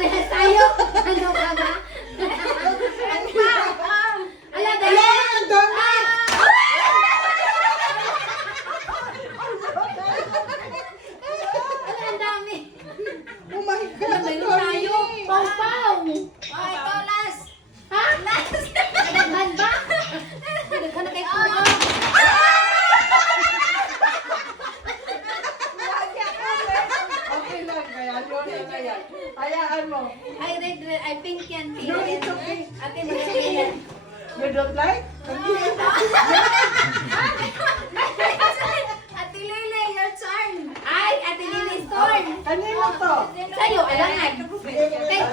Parehas tayo. Ano ka ba? Ala, dali. Ang dami! Ala, ang dami. Oh my Ala, God! mayroon tayo. Pau-pau. Oh, ito, last. Ha? Kadaghan ba? Kadaghan na kay Kuya. Okay lang, kaya yun na yan. Hayaan mo. Ay, red, ay pink yan. Pink. No, it's okay. Ate, maganda yan. You don't like? Hindi. Ate Lele, your turn. Ay, Ate Lily's turn. Kanino to? Sa'yo, alangan.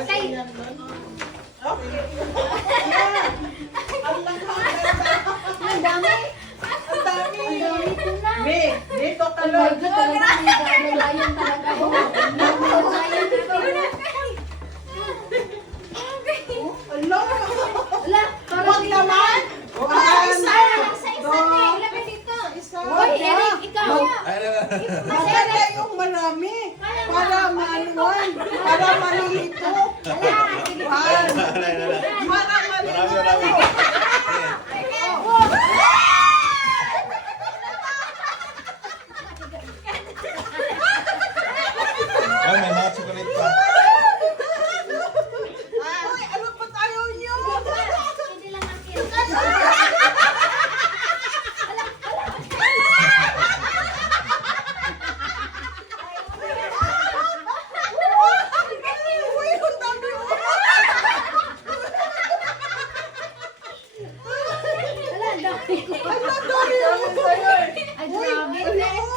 Kay. Okay. Yeah. Ang Ang dami. Ang dami. Ang dami ko na. Me, dito ka Oh my lang. God, talaga naglayan talaga ako. Naglayan ako. Ala. Ala, parang Wag naman. Isa na. Ilagay dito. Hoy, Eric, ikaw. Maganda yung marami. Para maanuan. Para malilito. One. Para malilito. Ay, may mga chocolate pa. Uy, ano pa tayo nyo? Hindi lang natin. Uy, ang dami mo. Ala, ang dami ko. Ang dami mo. Ay, grabe.